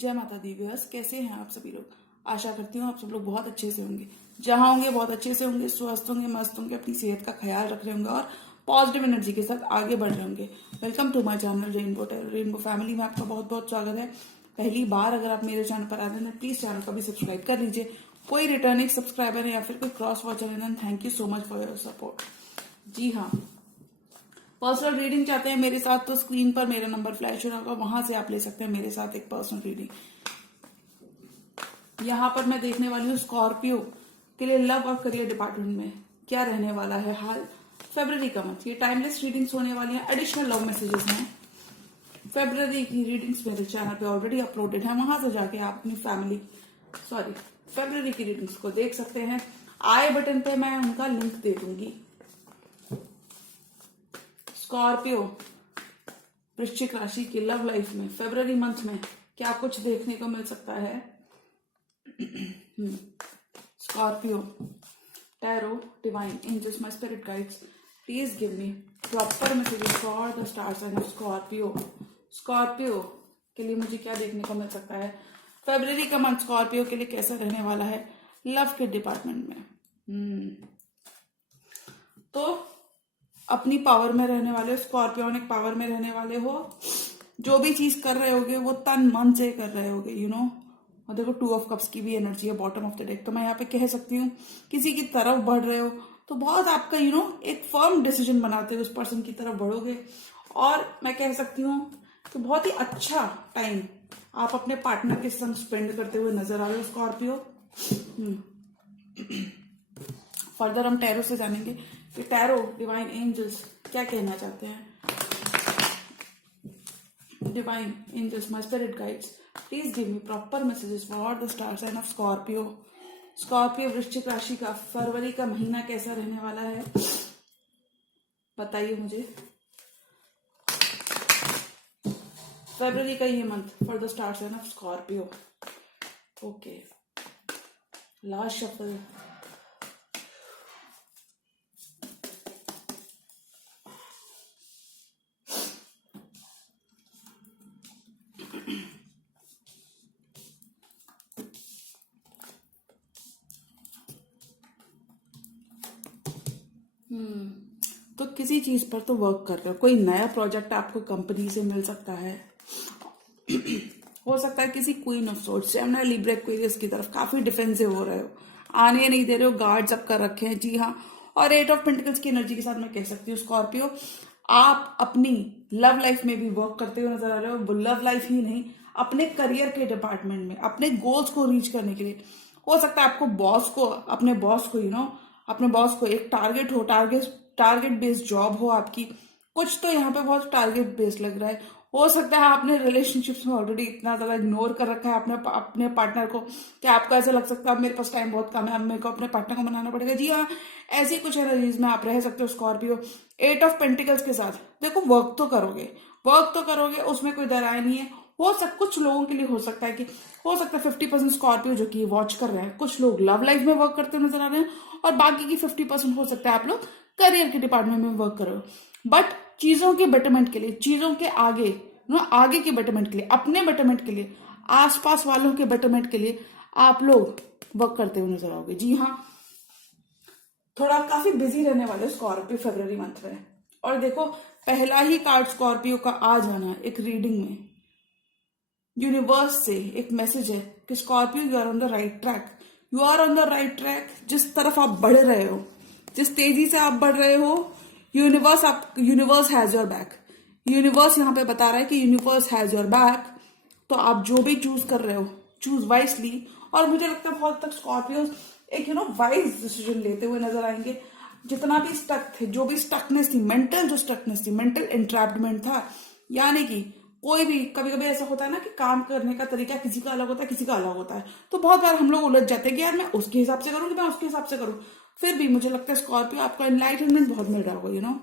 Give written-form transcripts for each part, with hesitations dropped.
जय माता the viewers, कैसे हैं आप सभी लोग। आशा करती हूँ आप सब लोग बहुत अच्छे से होंगे, जहां होंगे बहुत अच्छे से होंगे, स्वस्थ होंगे, मस्त होंगे, अपनी सेहत का ख्याल रख रहे होंगे और पॉजिटिव एनर्जी के साथ आगे बढ़ रहे होंगे। Welcome to my channel rainbow family में आपका बहुत बहुत स्वागत है। पहली बार अगर आप मेरे चैनल पर आ रहे हैं प्लीज चैनल को भी सब्सक्राइब कर लीजिए। कोई रिटर्निंग सब्सक्राइबर है या फिर कोई क्रॉस वॉचर है, thank you so much for your support. जी हाँ, पर्सनल रीडिंग चाहते हैं मेरे साथ तो स्क्रीन पर मेरा नंबर फ्लैश हो रहा होगा, वहां से आप ले सकते हैं मेरे साथ एक पर्सनल रीडिंग। यहाँ पर मैं देखने वाली हूँ स्कॉर्पियो के लिए लव और करियर डिपार्टमेंट में क्या रहने वाला है हाल फरवरी का मंथ। ये टाइमलेस रीडिंग्स होने वाली हैं, एडिशनल लव मैसेजेस हैं। फरवरी की रीडिंग्स मेरे चैनल पे ऑलरेडी अपलोडेड है, वहां से जाके आप अपनी फरवरी की रीडिंग्स को देख सकते हैं। आई बटन पे मैं उनका लिंक दे दूंगी। स्कॉर्पियो वृश्चिक राशि की लव लाइफ में फरवरी मंथ में क्या कुछ देखने को मिल सकता है। Scorpio tarot divine angels my spirit guides please give me proper messages for the star sign of Scorpio. Scorpio के लिए मुझे क्या देखने को मिल सकता है फरवरी का मंथ स्कॉर्पियो के लिए कैसा रहने वाला है लव के डिपार्टमेंट में। तो अपनी पावर में रहने वाले स्कॉर्पियोनिक पावर में रहने वाले हो, जो भी चीज कर रहे होगे वो तन मन से कर रहे होगे, यू नो। और देखो 2 ऑफ कप्स की भी एनर्जी है बॉटम ऑफ द डेक, तो मैं यहाँ पे कह सकती हूँ किसी की तरफ बढ़ रहे हो तो बहुत आपका एक फर्म डिसीजन बनाते हुए उस पर्सन की तरफ बढ़ोगे। और मैं कह सकती हूँ कि बहुत ही अच्छा टाइम आप अपने पार्टनर के संग स्पेंड करते हुए नजर आ रहे हो स्कॉर्पियो। फर्दर हम टैरो से जानेंगे कि टैरो डिवाइन एंजल्स क्या कहना चाहते हैं। Divine angels my spirit guides please give me proper messages for the star sign of Scorpio. Scorpio वृश्चिक राशि का फरवरी का महीना कैसा रहने वाला है बताइए मुझे। फरवरी का ये month for the star sign of Scorpio. Okay, last shuffle. तो किसी चीज पर तो वर्क कर रहे हो, कोई नया प्रोजेक्ट आपको कंपनी से मिल सकता है। हो सकता है किसी queen of sorts Gemini Libra Aquarius की तरफ काफी डिफेंसिव हो रहे हो, आने नहीं दे रहे हो, गार्ड्स अप कर रखे हैं। जी हाँ, और 8 ऑफ पेंटिकल्स की एनर्जी के साथ मैं कह सकती हूँ स्कॉर्पियो आप अपनी लव लाइफ में भी वर्क करते हुए नजर आ रहे हो। वो लव लाइफ ही नहीं, अपने करियर के डिपार्टमेंट में अपने गोल्स को रीच करने के लिए हो सकता है आपको अपने बॉस को एक टारगेट हो, टारगेट बेस्ड जॉब हो आपकी। कुछ तो यहाँ पे बहुत टारगेट बेस्ड लग रहा है। हो सकता है आपने रिलेशनशिप्स में ऑलरेडी इतना ज्यादा इग्नोर कर रखा है अपने पार्टनर को कि आपको ऐसा लग सकता है अब मेरे पास टाइम बहुत कम है, अब मेरे को अपने पार्टनर को मनाना पड़ेगा। जी हाँ, ऐसी कुछ एनर्जीज में आप रह सकते हो स्कॉर्पियो। 8 ऑफ पेंटिकल्स के साथ देखो वर्क तो करोगे, उसमें कोई दरार नहीं है। कुछ लोगों के लिए हो सकता है 50% स्कॉर्पियो जो कि वॉच कर रहे हैं, कुछ लोग लव लाइफ में वर्क करते नजर आ रहे हैं और बाकी की 50% हो सकता है आप लोग करियर के डिपार्टमेंट में वर्क कर रहे हो। बट चीजों के बेटरमेंट के लिए, चीजों के आगे के बेटरमेंट के लिए, अपने बेटरमेंट के लिए, आसपास वालों के बेटरमेंट के लिए आप लोग वर्क करते हुए नजर आओगे। जी हाँ, थोड़ा काफी बिजी रहने वाले स्कॉर्पियो फरवरी मंथ में। और देखो पहला ही कार्ड स्कॉर्पियो का आ जाना एक रीडिंग में, यूनिवर्स से एक मैसेज है कि Scorpio you are on the right track. जिस तरफ आप बढ़ रहे हो, जिस तेजी से आप बढ़ रहे हो, universe has your back. Universe यहाँ पे बता रहा है कि यूनिवर्स हैज योर बैक। तो आप जो भी चूज कर रहे हो चूज वाइसली। और मुझे लगता है बहुत तक स्कॉर्पियो एक वाइज डिसीजन लेते हुए नजर आएंगे। जितना भी स्टक थे, जो भी स्टकनेस थी, मेंटल एंट्रैप्डमेंट था, यानी कि कोई भी कभी कभी ऐसा होता है ना कि काम करने का तरीका किसी का अलग होता है, किसी का अलग होता है। तो बहुत बार हम लोग उलझ जाते हैं कि यार मैं उसके हिसाब से करूँ कि मैं उसके हिसाब से करूँ। फिर भी मुझे लगता है स्कॉर्पियो आपको एनलाइटनमेंट बहुत मिल रहा होगा,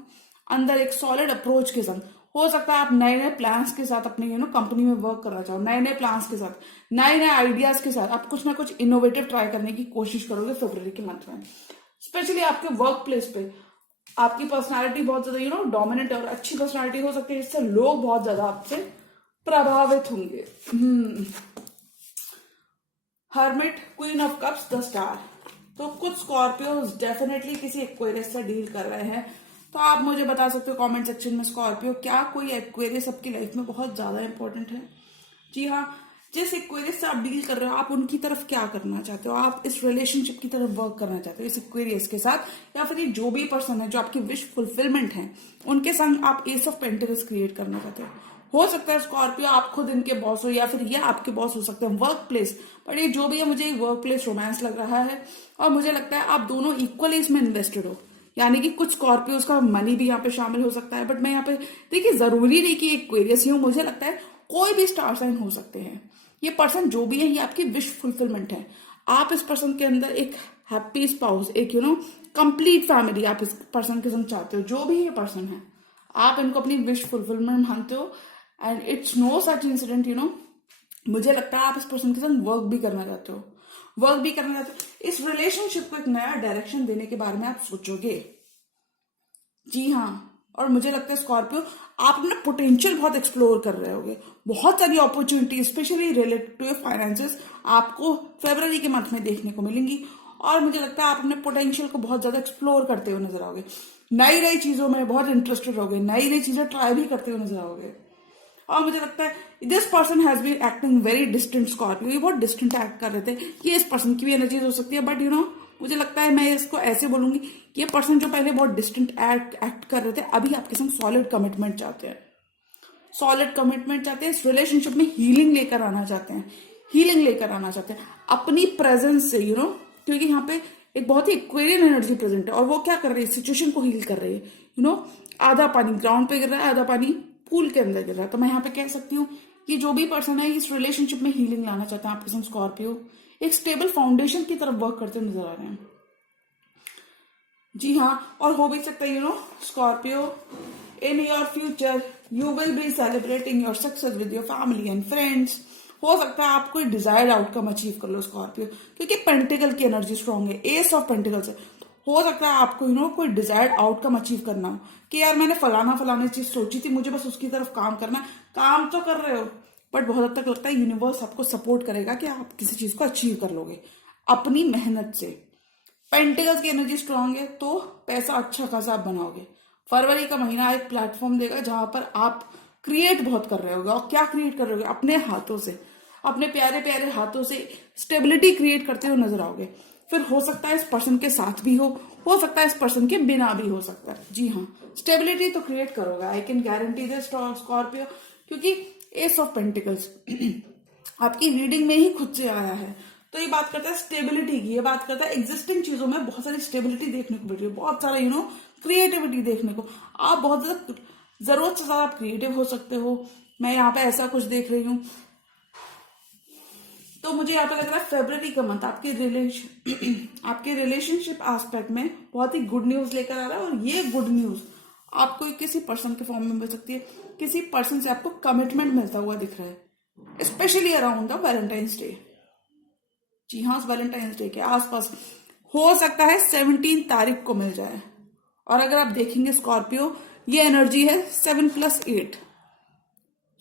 अंदर एक सॉलिड अप्रोच के साथ। हो सकता है आप नए नए प्लान्स के साथ अपने कंपनी में वर्क करना चाहो, नए नए प्लान्स के साथ, नए नए आइडियाज के साथ आप कुछ ना कुछ इनोवेटिव ट्राई करने की कोशिश करोगे फरवरी के मंथ में। स्पेशली आपके वर्क प्लेस पे आपकी पर्सनालिटी बहुत ज्यादा डोमिनेंट और अच्छी पर्सनालिटी हो सकती है, जिससे लोग बहुत ज्यादा आपसे प्रभावित होंगे। Hermit, queen of cups, the star. तो कुछ स्कॉर्पियो डेफिनेटली किसी एक्वेरियस से डील कर रहे हैं। तो आप मुझे बता सकते हो कमेंट सेक्शन में, स्कॉर्पियो क्या कोई एक्वेरियस आपकी लाइफ में बहुत ज्यादा इंपॉर्टेंट है? जी हाँ, जिस इक्वेरियस से आप डील कर रहे हो, आप उनकी तरफ क्या करना चाहते हो? आप इस रिलेशनशिप की तरफ वर्क करना चाहते हो इस इक्वेरियस के साथ, या फिर ये जो भी पर्सन है जो आपकी विश फुलफिलमेंट है उनके संग आप एस ऑफ पेंटिकल्स क्रिएट करना चाहते हो सकता है स्कॉर्पियो आप खुद इनके बॉस हो, या फिर ये आपके बॉस हो सकते हैं वर्क प्लेस। बट ये जो भी है, मुझे एक वर्क प्लेस रोमांस लग रहा है, और मुझे लगता है आप दोनों इक्वली इसमें इन्वेस्टेड हो। यानी कि कुछ स्कॉर्पियोज का मनी भी यहाँ पे शामिल हो सकता है। बट मैं यहाँ पे, देखिए, जरूरी नहीं कि एक्वेरियस ही हो, मुझे लगता है कोई भी स्टार साइन हो सकते हैं। ये पर्सन जो भी है, ये आपकी विश फुलफिलमेंट है। आप इस पर्सन के अंदर एक हैप्पी स्पाउस, एक कंप्लीट फैमिली आप इस पर्सन के संग चाहते हो। जो भी ये पर्सन है, आप इनको अपनी विश फुलफिलमेंट मानते हो, and it's no such incident. मुझे लगता है आप इस पर्सन के साथ वर्क भी करना चाहते हो। इस रिलेशनशिप को एक नया डायरेक्शन देने के बारे में आप सोचोगे। जी हाँ, और मुझे लगता है स्कॉर्पियो आप अपना पोटेंशियल बहुत एक्सप्लोर कर रहे होगे। बहुत सारी opportunity specially related to finances आपको फरवरी के मंथ में देखने को मिलेंगी, और मुझे लगता है आप अपने पोटेंशियल को बहुत ज्यादा एक्सप्लोर करते हुए नजर आओगे। नई नई चीजों में बहुत इंटरेस्टेड होगे, नई नई चीजें ट्राई भी करते हुए नजर आओगे। और मुझे लगता है this person has been acting very distant Scorpio. ये बहुत डिस्टेंट एक्ट कर रहे थे। ये इस पर्सन की भी एनर्जीज हो सकती है, बट मुझे लगता है मैं इसको ऐसे बोलूंगी कि ये पर्सन जो पहले बहुत डिस्टेंट एक्ट कर रहे थे, अभी आपके संग सॉलिड कमिटमेंट चाहते हैं। इस रिलेशनशिप में हीलिंग लेकर आना चाहते हैं अपनी प्रेजेंस से, क्योंकि यहाँ पे एक बहुत ही एक्वेरियन एनर्जी प्रेजेंट है, और वो क्या कर रही है, सिचुएशन को हील कर रही है। आधा पानी ग्राउंड पे गिर रहा है, आधा पानी पूल के अंदर गिर रहा है। तो मैं यहाँ पे कह सकती हूँ कि जो भी पर्सन है इस रिलेशनशिप में हीलिंग लाना चाहते हैं आपके संग स्कॉर्पियो, एक स्टेबल फाउंडेशन की तरफ वर्क करते नजर आ रहे हैं। जी हाँ, और हो भी सकता है Scorpio in your future you will be celebrating your success with your family and friends. हो सकता है आप कोई डिजायर्ड आउटकम अचीव कर लो स्कॉर्पियो, क्योंकि पेंटिकल की एनर्जी स्ट्रांग है, एस ऑफ पेंटिकल्स है। हो सकता है आपको कोई डिजायर्ड आउटकम अचीव करना हो कि यार मैंने फलाना चीज सोची थी, मुझे बस उसकी तरफ काम करना। काम तो कर रहे हो, बट बहुत हद तक लगता है यूनिवर्स आपको सपोर्ट करेगा कि आप किसी चीज को अचीव कर लोगे अपनी मेहनत से। पेंटिकल्स की एनर्जी स्ट्रांग है, तो पैसा अच्छा खासा आप बनाओगे। फरवरी का महीना एक प्लेटफॉर्म देगा जहां पर आप क्रिएट बहुत कर रहे होगे। और क्या क्रिएट कर रहे होगे? अपने हाथों से, अपने प्यारे प्यारे हाथों से स्टेबिलिटी क्रिएट करते हुए नजर आओगे। फिर हो सकता है इस पर्सन के साथ भी हो सकता है इस पर्सन के बिना भी हो सकता है। जी हाँ, स्टेबिलिटी तो क्रिएट करोगे, I can guarantee this Scorpio, क्योंकि एस ऑफ पेंटिकल्स आपकी रीडिंग में ही खुद से आया है। तो ये बात करता है स्टेबिलिटी की, ये बात करता है एग्जिस्टिंग चीजों में बहुत सारी स्टेबिलिटी देखने को मिल रही है, बहुत सारा क्रिएटिविटी देखने को। आप बहुत ज्यादा जरूरत से ज्यादा आप क्रिएटिव हो सकते हो। मैं यहाँ पे ऐसा कुछ देख रही हूँ। तो मुझे यहाँ पे लग रहा है फरवरी का मंथ आपके रिलेशनशिप एस्पेक्ट में बहुत ही गुड न्यूज लेकर आ रहा है, और ये गुड न्यूज आपको किसी पर्सन के फॉर्म में मिल सकती है। किसी पर्सन से आपको कमिटमेंट मिलता हुआ दिख रहा है, specially around the Valentine's Day. जी हाँ, वैलेंटाइंस डे के आसपास हो सकता है 17 तारीख को मिल जाए। और अगर आप देखेंगे स्कॉर्पियो, ये एनर्जी है 7+8,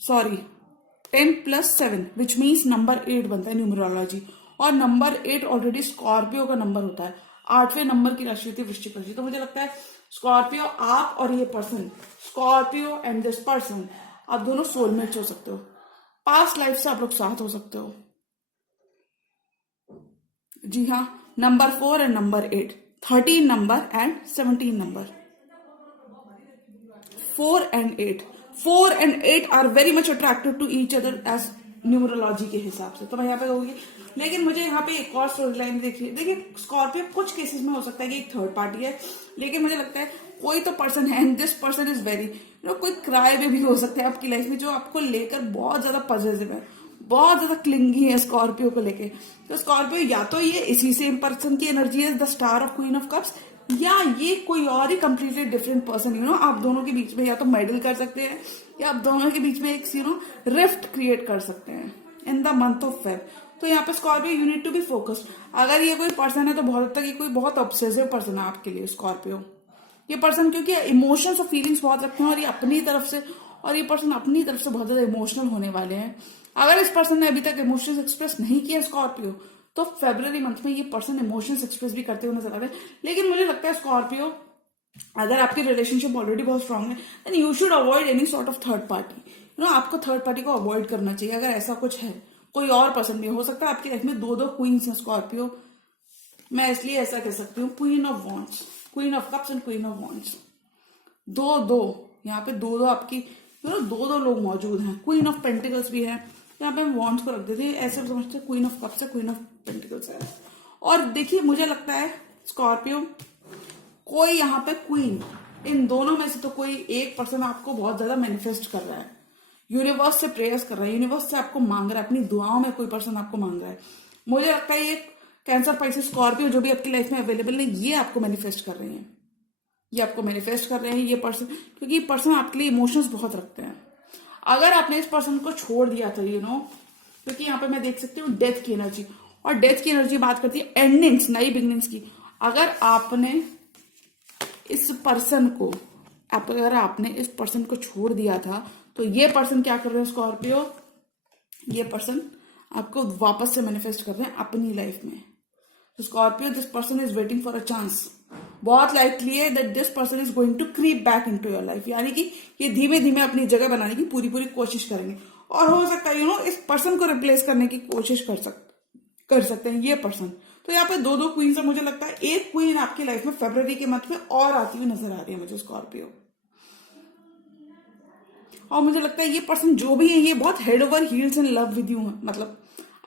सॉरी 10+7, विच मीन्स नंबर 8 बनता है न्यूमरोलॉजी, और नंबर 8 ऑलरेडी स्कॉर्पियो का नंबर होता है। 8वें नंबर की राशि होती है वृश्चिक राशि। तो मुझे लगता है स्कॉर्पियो, आप और ये person, Scorpio and this person, आप दोनों सोलमेट्स हो सकते हो। पास्ट लाइफ से आप लोग साथ हो सकते हो। जी हाँ, number 4 and number 8, 13 number and 17 number, 4 and 8 are very much attracted to each other as numerology के हिसाब से। तो मैं यहाँ पे कहूंगी, लेकिन मुझे यहाँ पे एक और स्टोरी लाइन देखिए स्कॉर्पियो कुछ केसेस में हो सकता है कि एक थर्ड पार्टी है, लेकिन मुझे लगता है कोई तो पर्सन है, and this person is very कोई क्राई में भी हो सकता है आपकी लाइफ में, जो आपको लेकर बहुत ज्यादा पॉजिटिव है, बहुत ज्यादा क्लिंगी है स्कॉर्पियो को लेके। तो स्कॉर्पियो या तो ये इसी सेम पर्सन की एनर्जी है, the star of queen of cups, या ये कोई और ही कंप्लीटली डिफरेंट पर्सन। आप दोनों के बीच में या तो मेडल कर सकते हैं, या आप दोनों के बीच में एक रिफ्ट क्रिएट कर सकते हैं in the month of Feb. तो यहाँ पे Scorpio you need to be focused. अगर ये कोई पर्सन है तो बहुत तक ये कोई बहुत ऑब्सेसिव पर्सन है आपके लिए स्कॉर्पियो। ये पर्सन क्योंकि इमोशंस और फीलिंग्स बहुत रखते हैं, और ये पर्सन अपनी तरफ से बहुत ज्यादा इमोशनल होने वाले हैं। अगर इस पर्सन ने अभी तक इमोशंस एक्सप्रेस नहीं किया स्कॉर्पियो, तो फेब्रुअरी मंथ में ये पर्सन इमोशंस एक्सप्रेस भी करते हुए नजर आ रहे हैं। लेकिन मुझे लगता है स्कॉर्पियो, अगर आपकी रिलेशनशिप ऑलरेडी बहुत स्ट्रांग है then you should avoid any sort of third party. आपको थर्ड पार्टी को अवॉइड करना चाहिए। अगर ऐसा कुछ है, कोई और पर्सन भी हो सकता है आपकी लाइफ में। दो क्वींस हैं स्कॉर्पियो, मैं इसलिए ऐसा कह सकती हूँ। Queen of wands, queen of cups and queen of wands, दो यहाँ पे दो आपकी दो लोग मौजूद हैं। क्वीन ऑफ पेंटिकल्स भी है, यहाँ पे हम वॉन्ड्स को रख देते हैं, ऐसे समझते हैं क्वीन ऑफ कप्स है, क्वीन ऑफ पेंटिकल्स है। और देखिए मुझे लगता है स्कॉर्पियो, कोई यहाँ पे क्वीन, इन दोनों में से तो कोई एक पर्सन आपको बहुत ज्यादा मैनिफेस्ट कर रहा है, यूनिवर्स से प्रेयर्स कर रहा है, यूनिवर्स से आपको मांग रहा है, अपनी दुआओं में कोई पर्सन आपको मांग रहा है। मुझे लगता है ये कैंसर, पाइसेस, स्कॉर्पियो जो भी आपकी लाइफ में अवेलेबल है, ये आपको मैनिफेस्ट कर रहे हैं, ये आपको मैनिफेस्ट कर रहे हैं ये पर्सन, क्योंकि ये पर्सन आपके लिए इमोशंस बहुत रखते हैं। अगर आपने इस पर्सन को छोड़ दिया था क्योंकि यहाँ पे मैं देख सकती हूँ डेथ की एनर्जी, और डेथ की एनर्जी बात करती है एंडिंग्स, नई बिगनिंग्स की। अगर आपने इस पर्सन को छोड़ दिया था, तो ये पर्सन क्या कर रहे हैं स्कॉर्पियो, ये पर्सन आपको वापस से मैनिफेस्ट कर रहे हैं अपनी लाइफ में। तो Scorpio, this person is waiting for a chance. बहुत लाइकली है that this person is going to creep back into your life, यानी कि ये धीमे धीमे अपनी जगह बनाने की पूरी कोशिश करेंगे। और हो सकता है इस पर्सन को रिप्लेस करने की कोशिश कर सकते हैं ये पर्सन। तो यहाँ पे दो क्वीन है। मुझे लगता है एक क्वीन आपकी लाइफ में फरवरी के मंथ में और आती हुई नजर आ रही है मुझे स्कॉर्पियो। और मुझे लगता है ये पर्सन जो भी है, ये बहुत head over heels in love with you है, मतलब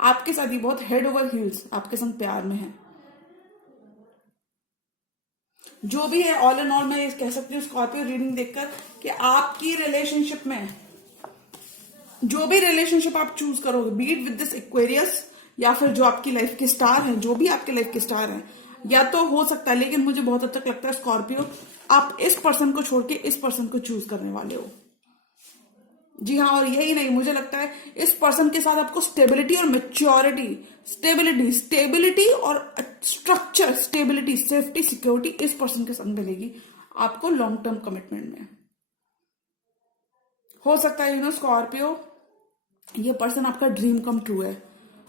आपके साथ ही बहुत हेड ओवर हील्स आपके संग प्यार में है। जो भी है, ऑल एंड ऑल मैं कह सकती हूँ स्कॉर्पियो रीडिंग देखकर कि आपकी रिलेशनशिप में जो भी रिलेशनशिप आप चूज करोगे, बीट विद दिस एक्वेरियस या फिर जो आपकी लाइफ के स्टार हैं, जो भी आपकी लाइफ के स्टार हैं, या तो हो सकता है, लेकिन मुझे बहुत हद तक लगता है स्कॉर्पियो आप इस पर्सन को छोड़ के इस पर्सन को चूज करने वाले हो। जी हाँ, और यही नहीं, मुझे लगता है इस पर्सन के साथ आपको स्टेबिलिटी और मेच्योरिटी, स्टेबिलिटी और स्ट्रक्चर, स्टेबिलिटी, सेफ्टी, सिक्योरिटी इस पर्सन के साथ मिलेगी आपको लॉन्ग टर्म कमिटमेंट में। हो सकता है स्कॉर्पियो ये पर्सन आपका ड्रीम कम ट्रू है,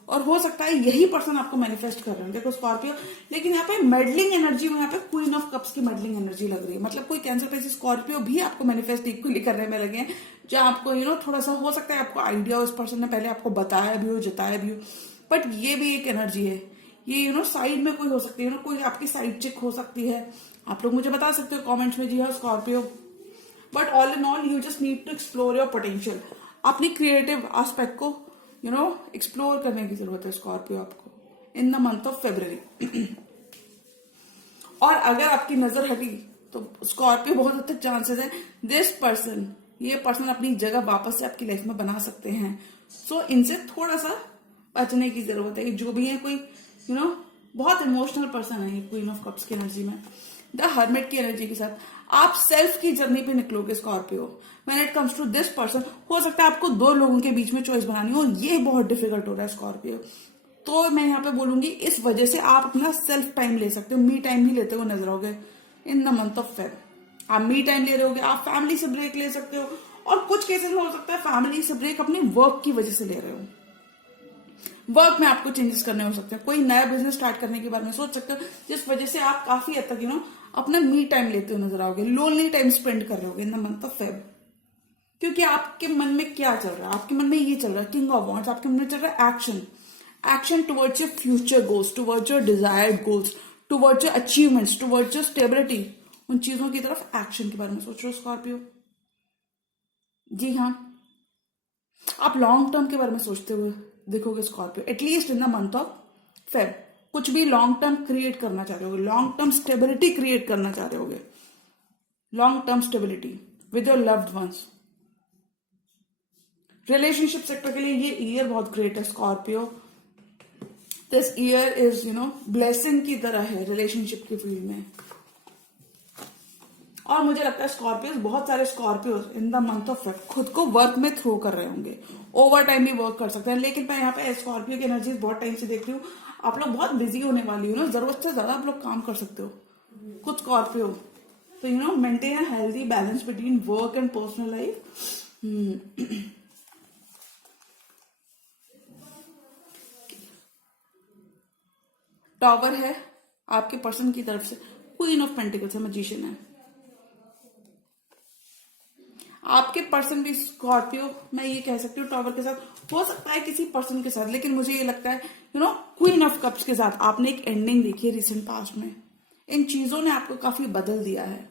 और हो सकता है यही पर्सन आपको मैनिफेस्ट कर रहे हैं। देखो स्कॉर्पियो, लेकिन यहाँ पे मेडलिंग एनर्जी में, यहाँ पे क्वीन ऑफ कप्स की मेडलिंग एनर्जी लग रही है। मतलब कोई कैंसर पैसे स्कॉर्पियो भी आपको मैनिफेस्ट इक्वली करने में लगे हैं, जहां आपको थोड़ा सा हो सकता है आपको आइडिया हो, इस पर्सन ने पहले आपको बताया भी हो, जताया भी हो, बट ये भी एक एनर्जी है। ये साइड में कोई हो सकती है, कोई आपकी साइड चिक हो सकती है। आप लोग मुझे बता सकते हो कॉमेंट्स में, जी हाँ Scorpio. But all in all you just need to explore your potential, अपनी क्रिएटिव एस्पेक्ट को एक्सप्लोर करने की जरूरत है स्कॉर्पियो आपको in the month of February. और अगर आपकी नजर हटी तो स्कॉर्पियो बहुत हद तक चांसेस है दिस पर्सन, ये पर्सन अपनी जगह वापस से आपकी लाइफ में बना सकते हैं। सो इनसे थोड़ा सा बचने की जरूरत है। जो भी है कोई बहुत इमोशनल पर्सन है क्वीन ऑफ कप्स की एनर्जी में, द हर्मिट की एनर्जी के साथ आप सेल्फ की जर्नी पे निकलोगे Scorpio. When it comes to this person, हो सकता है आपको दो लोगों के बीच में चॉइस बनानी हो, ये बहुत डिफिकल्ट हो रहा है स्कॉर्पियो। तो मैं यहाँ पे बोलूंगी इस वजह से आप अपना सेल्फ टाइम ले सकते हो, मी टाइम भी लेते हुए नजर आओगे इन द मंथ ऑफ फेब। आप मी टाइम ले रहे होगे, आप फैमिली से ब्रेक ले सकते हो, और कुछ केसेस में हो सकता है फैमिली से ब्रेक अपने वर्क की वजह से ले रहे हो। वर्क में आपको चेंजेस करने हो सकते हैं, कोई नया बिजनेस स्टार्ट करने के बारे में सोच सकते हो, जिस वजह से आप काफी हद तक अपना मी टाइम लेते हुए नजर आओगे, लोनली टाइम स्पेंड कर रहे होगे इन द मंथ ऑफ फेब। क्योंकि आपके मन में क्या चल रहा है, आपके मन में ये चल रहा है किंग ऑफ वॉन्ड्स, आपके मन में चल रहा है action towards your future goals, towards your desired goals, towards your achievements, towards your stability. उन चीजों की तरफ एक्शन के बारे में सोच रहे हो स्कॉर्पियो। जी हाँ, आप लॉन्ग टर्म के बारे में सोचते हुए देखोगे Scorpio, at least in the month of Feb. कुछ भी लॉन्ग टर्म क्रिएट करना चाह रहे होगे, लॉन्ग टर्म स्टेबिलिटी क्रिएट करना चाह रहे होगे, long term stability with your loved once. Relationship sector के लिए ये ईयर बहुत ग्रेट है Scorpio. This year is blessing की तरह है रिलेशनशिप की फील्ड में। और मुझे लगता है स्कॉर्पियोज, बहुत सारे Scorpios in the month of Feb खुद को वर्क में थ्रो कर रहे होंगे, ओवर टाइम भी वर्क कर सकते हैं। लेकिन मैं यहाँ पे स्कॉर्पियो की एनर्जी बहुत टाइम से देखती हूँ, आप लोग बहुत बिजी होने वाली हो, जरूरत से ज्यादा आप लोग काम कर सकते हो कुछ स्कॉर्पियो। तो maintain a healthy balance between work and personal life. Tower है आपके पर्सन की तरफ से, क्वीन ऑफ पेंटिकल्स है, मैजिशियन है। आपके पर्सन भी स्कॉर्पियो, मैं ये कह सकती हूँ टॉवर के साथ, हो सकता है किसी पर्सन के साथ, लेकिन मुझे ये लगता है क्वीन ऑफ कप्स के साथ आपने एक एंडिंग देखी है रिसेंट पास्ट में। इन चीजों ने आपको काफी बदल दिया है,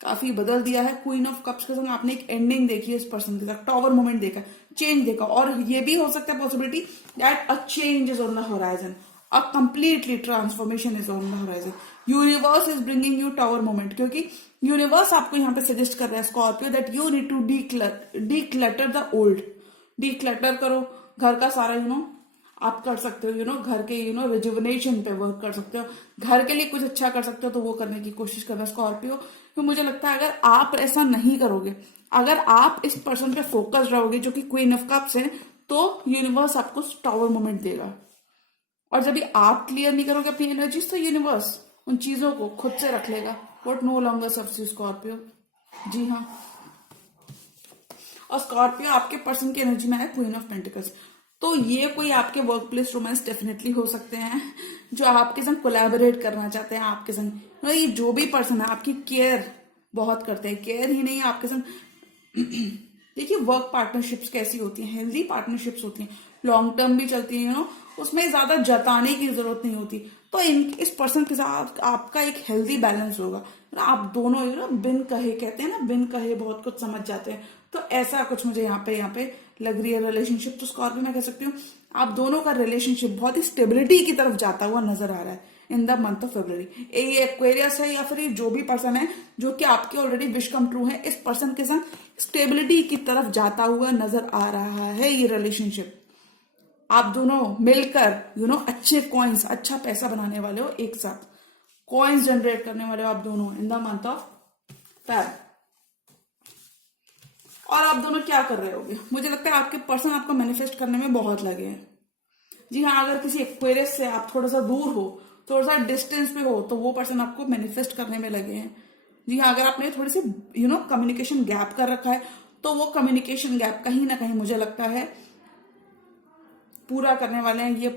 काफी बदल दिया है। क्वीन ऑफ कप्स के साथ आपने एक एंडिंग देखी है इस पर्सन के साथ, टॉवर मोमेंट देखा, चेंज देखा, और ये भी हो सकता है possibility that a change is on the horizon, a completely transformation is on the horizon. Universe is bringing you tower moment, क्योंकि यूनिवर्स आपको यहाँ पे सजेस्ट कर रहा है Scorpio that you need to declutter the old. Declutter करो घर का सारा, आप कर सकते हो, घर के रिजुवनेशन पे वर्क कर सकते हो, घर के लिए कुछ अच्छा कर सकते हो तो वो करने की कोशिश करना स्कॉर्पियो। तो मुझे लगता है अगर आप ऐसा नहीं करोगे, अगर आप इस पर्सन पे फोकस रहोगे जो कि क्वीन ऑफ कप्स है, तो यूनिवर्स आपको टावर मोमेंट देगा। और जब भी आप क्लियर नहीं करोगे अपनी एनर्जीज, तो यूनिवर्स उन चीजों को खुद से रख लेगा। What no longer serves you Scorpio. जी हाँ, और स्कॉर्पियो आपके पर्सन की एनर्जी में है क्वीन ऑफ पेंटिकल्स। तो ये कोई आपके वर्क प्लेस रोमांस डेफिनेटली हो सकते हैं जो आपके संग कोलैबोरेट करना चाहते हैं आपके संग। ये जो भी पर्सन है आपकी केयर बहुत करते हैं, केयर ही नहीं आपके संग। देखिए वर्क पार्टनरशिप्स कैसी होती हैं, हेल्दी पार्टनरशिप्स होती हैं, लॉन्ग टर्म भी चलती है, उसमें ज्यादा जताने की जरूरत नहीं होती। तो इस पर्सन के साथ आपका एक हेल्दी बैलेंस होगा। आप दोनों बिन कहे, कहते हैं ना बिन कहे बहुत कुछ समझ जाते हैं, तो ऐसा कुछ मुझे यहाँ पे लग रही है रिलेशनशिप। तो स्कॉर्पियो मैं कह सकती हूँ आप दोनों का रिलेशनशिप बहुत ही स्टेबिलिटी की तरफ जाता हुआ नजर आ रहा है इन द मंथ ऑफ फरवरी। ये एक्वेरियस है या फिर ये जो भी पर्सन है जो कि आपके ऑलरेडी विश कम ट्रू है, इस पर्सन के साथ स्टेबिलिटी की तरफ जाता हुआ नजर आ रहा है ये रिलेशनशिप। आप दोनों मिलकर अच्छे कॉइन्स, अच्छा पैसा बनाने वाले हो, एक साथ कॉइन्स जनरेट करने वाले हो आप दोनों इन द मंथ ऑफ फेब। और आप दोनों क्या कर रहे होगे, मुझे लगता है आपके पर्सन आपको मैनिफेस्ट करने में बहुत लगे हैं। जी हाँ, अगर किसी एक्वेरियस से आप थोड़ा सा दूर हो, थोड़ा सा डिस्टेंस पे हो, तो वो पर्सन आपको मैनिफेस्ट करने में लगे हैं। जी हाँ, अगर आपने थोड़ी सी कम्युनिकेशन गैप कर रखा है, तो वो कम्युनिकेशन गैप कहीं ना कहीं मुझे लगता है पूरा करने वाले हैं ये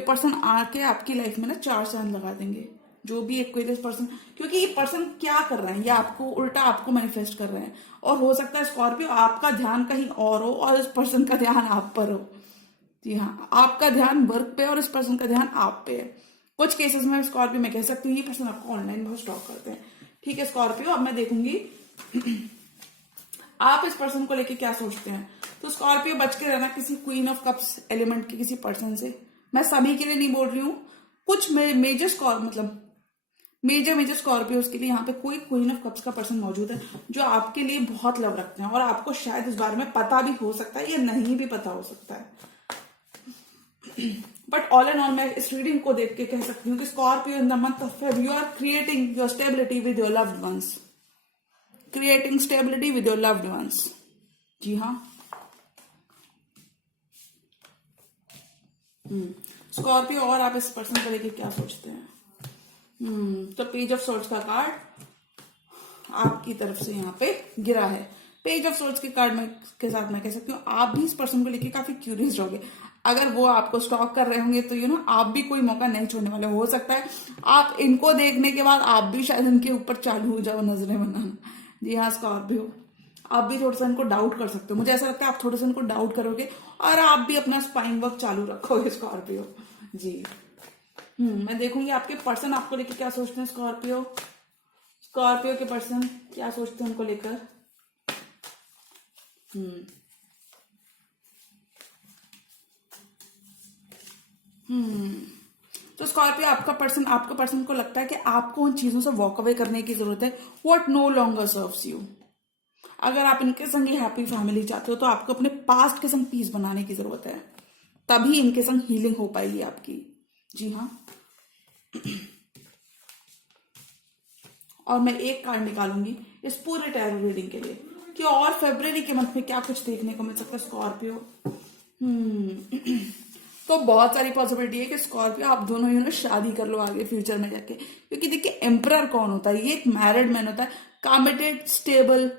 पर्सन आके आपकी लाइफ में ना 4 चांद लगा देंगे, जो भी एक्वेरियस पर्सन। क्योंकि ये पर्सन क्या कर रहे हैं, ये आपको उल्टा आपको मैनिफेस्ट कर रहे हैं। और हो सकता है स्कॉर्पियो आपका ध्यान कहीं और हो और इस पर्सन का ध्यान आप पर हो। जी हाँ, आपका ध्यान वर्क पे और इस पर्सन का ध्यान आप पे है। कुछ केसेस में स्कॉर्पियो मैं कह सकती हूँ ये पर्सन आपको ऑनलाइन बहुत स्टॉक करते हैं। ठीक है स्कॉर्पियो, अब मैं देखूंगी आप इस पर्सन को लेके क्या सोचते हैं। तो स्कॉर्पियो बच के रहना किसी क्वीन ऑफ कप्स एलिमेंट के किसी पर्सन से। मैं सभी के लिए नहीं बोल रही हूँ, कुछ मेजर स्कॉर्पियोज के लिए यहाँ पे कोई क्वीन ऑफ कप्स का पर्सन मौजूद है जो आपके लिए बहुत लव रखते हैं, और आपको शायद इस बारे में पता भी हो सकता है या नहीं भी पता हो सकता है। बट ऑल एंड ऑल मैं इस रीडिंग को देख के कह सकती हूँ कि Scorpio in the month of Feb you are creating your stability with your loved ones. Creating stability with your loved ones. जी हाँ, स्कॉर्पियो और आप इस पर्सन को लेके क्या सोचते हैं। तो पेज ऑफ सोर्ड्स का कार्ड आपकी तरफ से यहाँ पे गिरा है। पेज ऑफ सोर्ड्स के कार्ड में के साथ मैं कह सकती हूँ आप भी इस पर्सन को लेके काफी क्यूरियस रहोगे। अगर वो आपको स्टॉक कर रहे होंगे तो आप भी कोई मौका नहीं छोड़ने वाले। हो सकता है आप इनको देखने के बाद आप भी शायद इनके ऊपर चालू हो जाओ नजरें बनाना। जी हाँ स्कॉर्पियो, आप भी थोड़ा सा इनको डाउट कर सकते हो। मुझे ऐसा लगता है आप थोड़ा सा इनको डाउट करोगे और आप भी अपना स्पाइन वर्क चालू रखोगे स्कॉर्पियो। जी मैं देखूंगी आपके पर्सन आपको लेकर क्या सोचते हैं। स्कॉर्पियो के पर्सन क्या सोचते हैं उनको लेकर। तो स्कॉर्पियो आपका पर्सन को लगता है कि आपको उन चीजों से वॉक अवे करने की जरूरत है what no longer serves you. अगर आप इनके संग हैप्पी फैमिली चाहते हो तो आपको अपने पास्ट के संग पीस बनाने की जरूरत है, तभी इनके संग हीलिंग हो पाएगी आपकी। जी हाँ, और मैं एक कार्ड निकालूंगी इस पूरे टैरो रीडिंग के लिए कि और फरवरी के मंथ में क्या कुछ देखने को मिल सकता है स्कॉर्पियो। तो बहुत सारी पॉसिबिलिटी है कि स्कॉर्पियो आप दोनों शादी कर लो आगे फ्यूचर में जाके। क्योंकि देखिए एम्परर कौन होता है, ये एक मैरिड मैन होता है, committed stable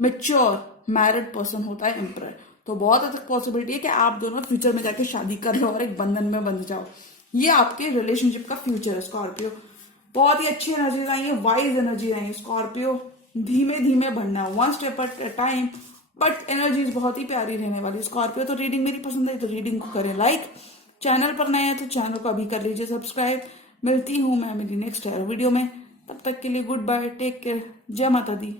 mature married person होता है एम्परर। तो बहुत अधिक पॉसिबिलिटी है कि आप दोनों फ्यूचर में जाके शादी कर लो और एक बंधन में बंध जाओ। ये आपके रिलेशनशिप का फ्यूचर है स्कॉर्पियो। बहुत ही अच्छी एनर्जी आई है, वाइज एनर्जी आई है स्कॉर्पियो। धीमे धीमे बढ़ना है, one step at A time, but energies बहुत ही प्यारी रहने वाली स्कॉर्पियो। तो रीडिंग मेरी पसंद आई तो रीडिंग को करें लाइक, चैनल पर नए हैं तो चैनल को अभी कर लीजिए सब्सक्राइब। मिलती हूँ मैं मेरी नेक्स्ट वीडियो में, तब तक के लिए गुड बाय, टेक केयर, जय माता दी।